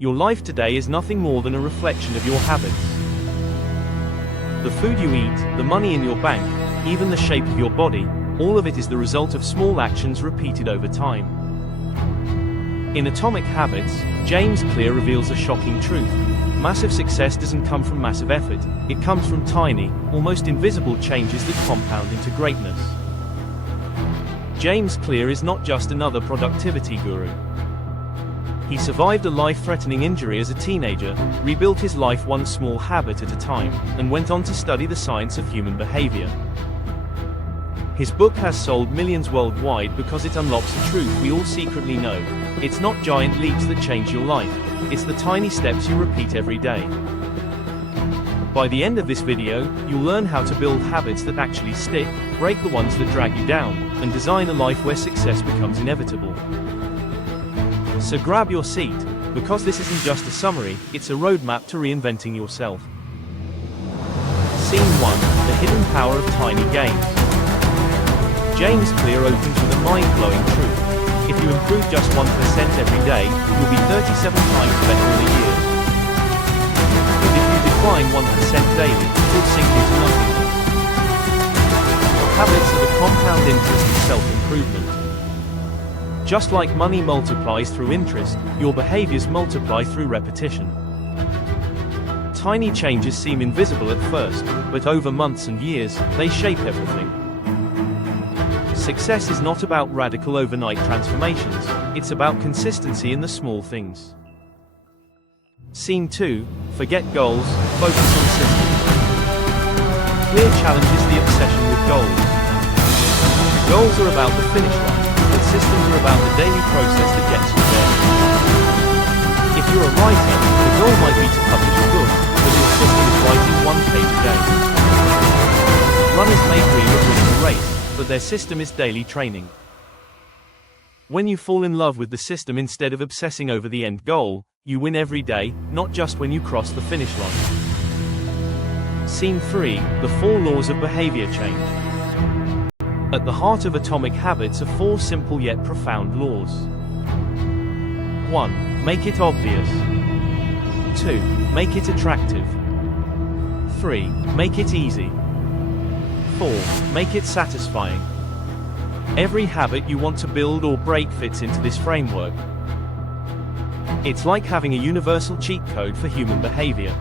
Your life today is nothing more than a reflection of your habits. The food you eat, the money in your bank, even the shape of your body, all of it is the result of small actions repeated over time. In Atomic Habits, James Clear reveals a shocking truth. Massive success doesn't come from massive effort, it comes from tiny, almost invisible changes that compound into greatness. James Clear is not just another productivity guru. He survived a life-threatening injury as a teenager, rebuilt his life one small habit at a time, and went on to study the science of human behavior. His book has sold millions worldwide because it unlocks a truth we all secretly know. It's not giant leaps that change your life, it's the tiny steps you repeat every day. By the end of this video, you'll learn how to build habits that actually stick, break the ones that drag you down, and design a life where success becomes inevitable. So grab your seat, because this isn't just a summary, it's a roadmap to reinventing yourself. Scene 1, The Hidden Power of Tiny Gains. James Clear opens with a mind-blowing truth. If you improve just 1% every day, you'll be 37 times better in a year. But if you decline 1% daily, you'll sink into nothingness. Habits are the compound interest of self-improvement. Just like money multiplies through interest, your behaviors multiply through repetition. Tiny changes seem invisible at first, but over months and years, they shape everything. Success is not about radical overnight transformations, it's about consistency in the small things. Scene 2, Forget goals, focus on systems. Clear challenges the obsession with goals. Goals are about the finish line, but systems are about the daily process that gets you there. If you're a writer, the goal might be to publish a book, but your system is writing 1 page a day. Runners may dream of winning a race, but their system is daily training. When you fall in love with the system instead of obsessing over the end goal, you win every day, not just when you cross the finish line. Scene 3, The 4 Laws of Behavior Change. At the heart of Atomic Habits are 4 simple yet profound laws. 1. Make it obvious. 2. Make it attractive. 3. Make it easy. 4. Make it satisfying. Every habit you want to build or break fits into this framework. It's like having a universal cheat code for human behavior.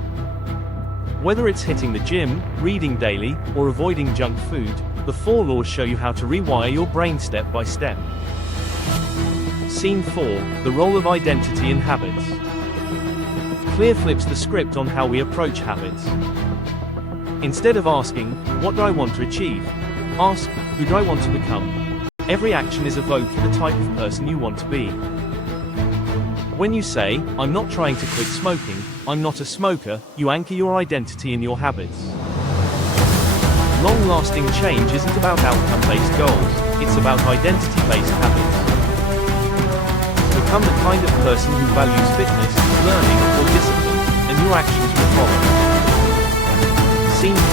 Whether it's hitting the gym, reading daily, or avoiding junk food, the 4 laws show you how to rewire your brain step by step. Scene 4, The Role of Identity in Habits. Clear flips the script on how we approach habits. Instead of asking, what do I want to achieve? Ask, who do I want to become? Every action is a vote for the type of person you want to be. When you say, I'm not trying to quit smoking, I'm not a smoker, you anchor your identity in your habits. Long-lasting change isn't about outcome-based goals, it's about identity-based habits. Become the kind of person who values fitness, learning, or discipline, and your actions will follow. Scene 5,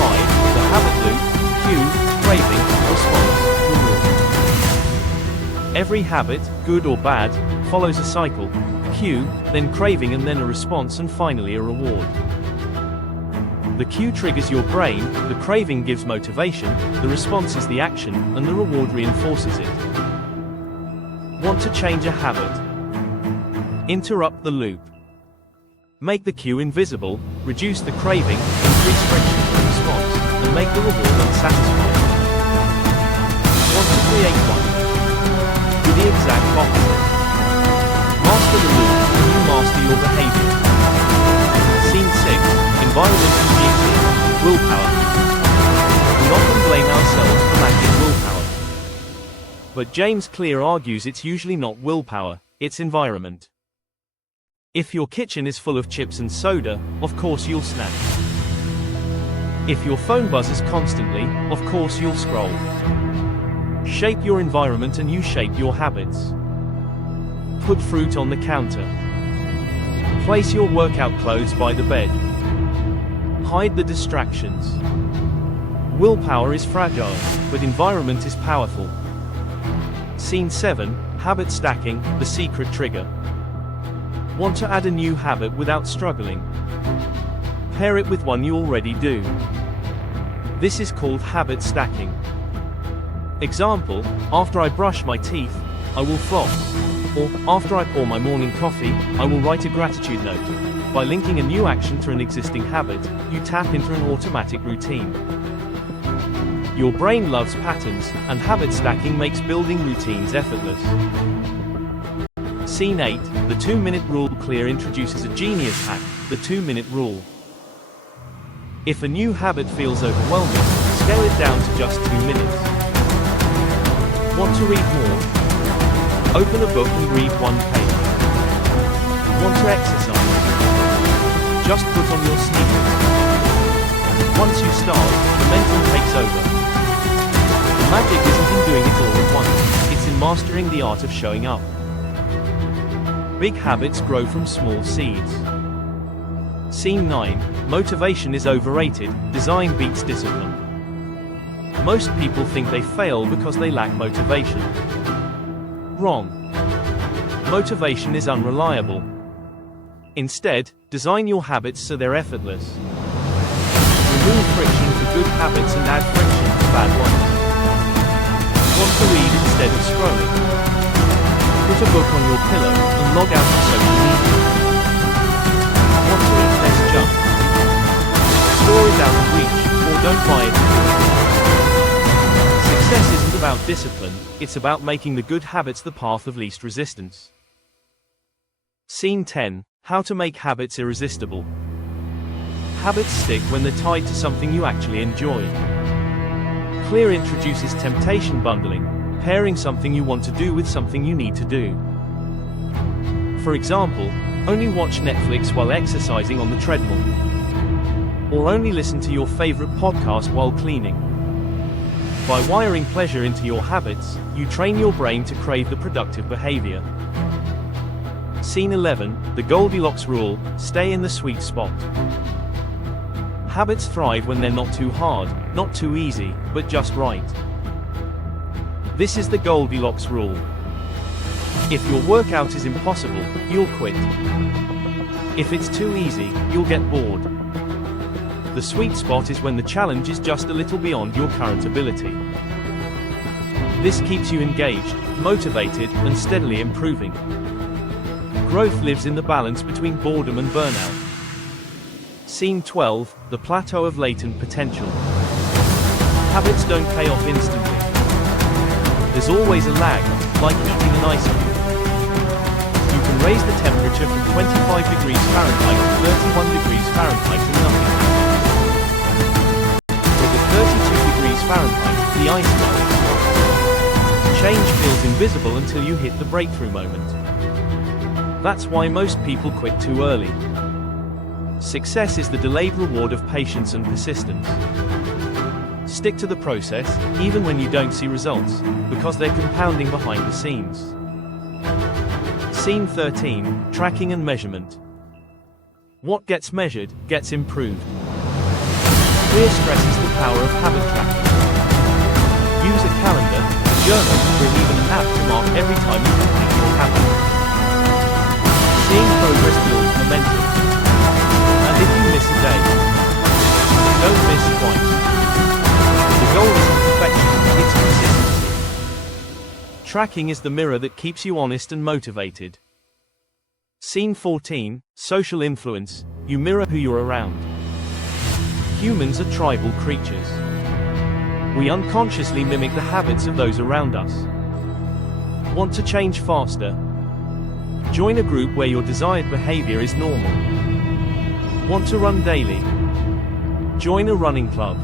The Habit Loop, Cue, Craving, Response, Reward. Every habit, good or bad, follows a cycle. Cue, then craving and then a response and finally a reward. The cue triggers your brain, the craving gives motivation, the response is the action, and the reward reinforces it. Want to change a habit? Interrupt the loop. Make the cue invisible, reduce the craving, increase friction for the response, and make the reward unsatisfying. Want to create one? Do the exact opposite. Master the loop, and you master your behavior. Scene 6, Environmental Beauty, Willpower. We often blame ourselves for lacking willpower. But James Clear argues it's usually not willpower, it's environment. If your kitchen is full of chips and soda, of course you'll snack. If your phone buzzes constantly, of course you'll scroll. Shape your environment and you shape your habits. Put fruit on the counter. Place your workout clothes by the bed. Hide the distractions. Willpower is fragile, but environment is powerful. Scene 7, Habit Stacking, The Secret Trigger. Want to add a new habit without struggling? Pair it with one you already do. This is called habit stacking. Example, after I brush my teeth, I will floss. Or, after I pour my morning coffee, I will write a gratitude note. By linking a new action to an existing habit, you tap into an automatic routine. Your brain loves patterns, and habit stacking makes building routines effortless. Scene 8, the 2-minute rule. Clear introduces a genius hack, the 2-minute rule. If a new habit feels overwhelming, scale it down to just 2 minutes. Want to read more? Open a book and read 1 page. Want to exercise? Just put on your sneakers. Once you start, momentum takes over. The magic isn't in doing it all at once, it's in mastering the art of showing up. Big habits grow from small seeds. Scene 9, motivation is overrated, design beats discipline. Most people think they fail because they lack motivation. Wrong. Motivation is unreliable. Instead, design your habits so they're effortless. Remove friction for good habits and add friction for bad ones. Want to read instead of scrolling? Put a book on your pillow and log out of social media. Want to eat less junk? Store it out of reach, or don't buy it. Success isn't about discipline, it's about making the good habits the path of least resistance. Scene 10, how to make habits irresistible. Habits stick when they're tied to something you actually enjoy. Clear introduces temptation bundling, pairing something you want to do with something you need to do. For example, only watch Netflix while exercising on the treadmill. Or only listen to your favorite podcast while cleaning. By wiring pleasure into your habits, you train your brain to crave the productive behavior. Scene 11, the Goldilocks rule, stay in the sweet spot. Habits thrive when they're not too hard, not too easy, but just right. This is the Goldilocks rule. If your workout is impossible, you'll quit. If it's too easy, you'll get bored. The sweet spot is when the challenge is just a little beyond your current ability. This keeps you engaged, motivated, and steadily improving. Growth lives in the balance between boredom and burnout. Scene 12, the plateau of latent potential. Habits don't pay off instantly. There's always a lag, like eating an ice cream. You can raise the temperature from 25 degrees Fahrenheit to 31 degrees Fahrenheit and nothing happens. But at 32 degrees Fahrenheit, the ice melts. Change feels invisible until you hit the breakthrough moment. That's why most people quit too early. Success is the delayed reward of patience and persistence. Stick to the process, even when you don't see results, because they're compounding behind the scenes. Scene 13, tracking and measurement. What gets measured, gets improved. Clear stresses the power of habit tracking. Use a calendar, a journal, or even an app to mark every time you complete your habit. Seeing progress builds momentum. And if you miss a day, don't miss twice. The goal isn't perfection, it's consistency. Tracking is the mirror that keeps you honest and motivated. Scene 14, social influence, you mirror who you're around. Humans are tribal creatures. We unconsciously mimic the habits of those around us. Want to change faster? Join a group where your desired behavior is normal. Want to run daily? Join a running club.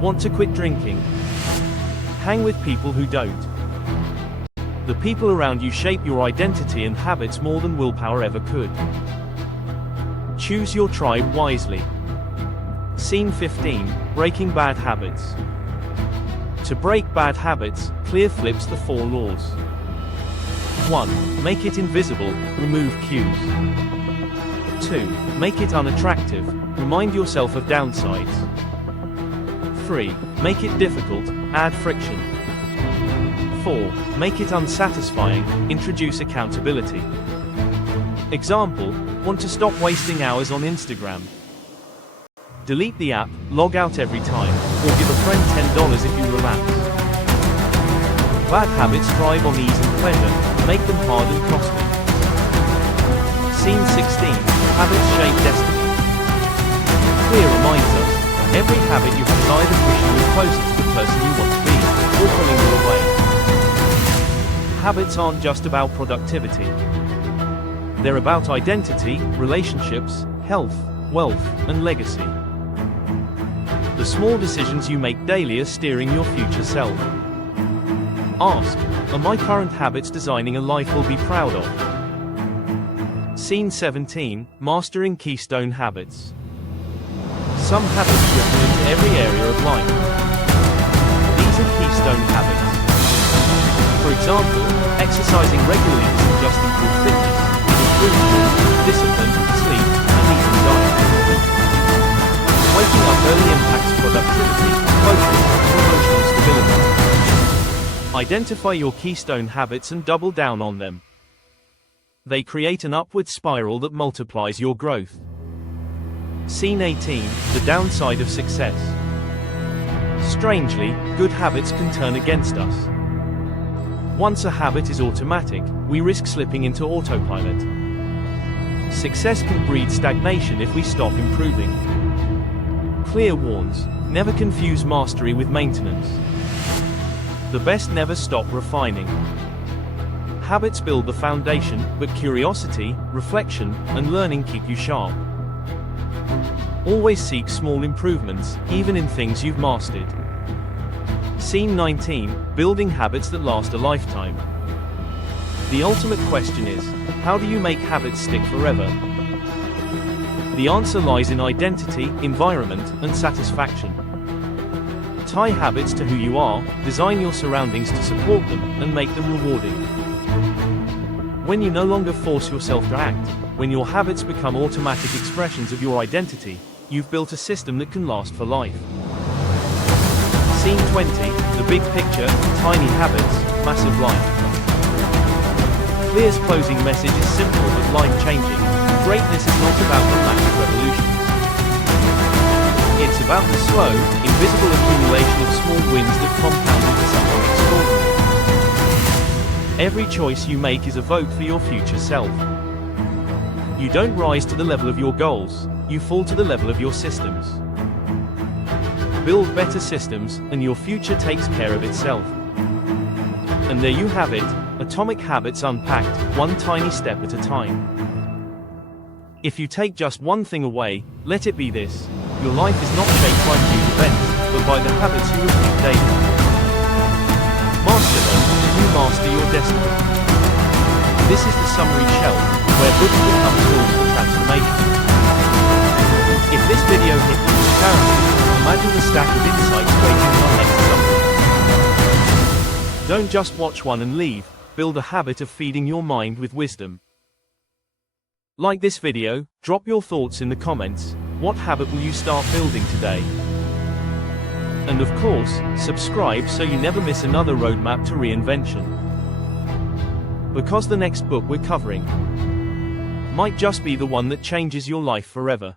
Want to quit drinking? Hang with people who don't. The people around you shape your identity and habits more than willpower ever could. Choose your tribe wisely. Scene 15, breaking bad habits. To break bad habits, Clear flips the 4 laws. 1. Make it invisible, remove cues. 2. Make it unattractive, remind yourself of downsides. 3. Make it difficult, add friction. 4. Make it unsatisfying, introduce accountability. Example, want to stop wasting hours on Instagram. Delete the app, log out every time, or give a friend $10 if you relapse. Bad habits thrive on ease and pleasure, make them hard and costly. Scene 16, habits shape destiny. Clear reminds us, every habit you have is either pushing you closer to the person you want to be, or pulling you away. Habits aren't just about productivity. They're about identity, relationships, health, wealth, and legacy. The small decisions you make daily are steering your future self. Ask, are my current habits designing a life we'll be proud of? Scene 17, Mastering Keystone Habits. Some habits ripple into every area of life. These are keystone habits. For example, exercising regularly doesn't just improve fitness, it improves mood, discipline, sleep, and even diet. Waking up early impacts productivity, focus, and emotional stability. Identify your keystone habits and double down on them. They create an upward spiral that multiplies your growth. Scene 18, The Downside of Success. Strangely, good habits can turn against us. Once a habit is automatic, we risk slipping into autopilot. Success can breed stagnation if we stop improving. Clear warns, never confuse mastery with maintenance. The best never stop refining. Habits build the foundation, but curiosity, reflection, and learning keep you sharp. Always seek small improvements, even in things you've mastered. Scene 19, Building Habits That Last a Lifetime. The ultimate question is, how do you make habits stick forever? The answer lies in identity, environment, and satisfaction. Tie habits to who you are, design your surroundings to support them, and make them rewarding. When you no longer force yourself to act, when your habits become automatic expressions of your identity, you've built a system that can last for life. Scene 20, The Big Picture, Tiny Habits, Massive Life. Clear's closing message is simple but life-changing. Greatness is not about dramatic revolutions. It's about the slow, invisible accumulation of small wins that compound into something extraordinary. Every choice you make is a vote for your future self. You don't rise to the level of your goals, you fall to the level of your systems. Build better systems, and your future takes care of itself. And there you have it, Atomic Habits Unpacked, one tiny step at a time. If you take just one thing away, let it be this: your life is not shaped by huge events, but by the habits you repeat daily. Master them, and you master your destiny. This is the summary shelf, where books become tools for transformation. If this video hit you with clarity, imagine the stack of insights waiting on next something. Don't just watch one and leave, build a habit of feeding your mind with wisdom. Like this video, drop your thoughts in the comments. What habit will you start building today? And of course, subscribe so you never miss another roadmap to reinvention. Because the next book we're covering might just be the one that changes your life forever.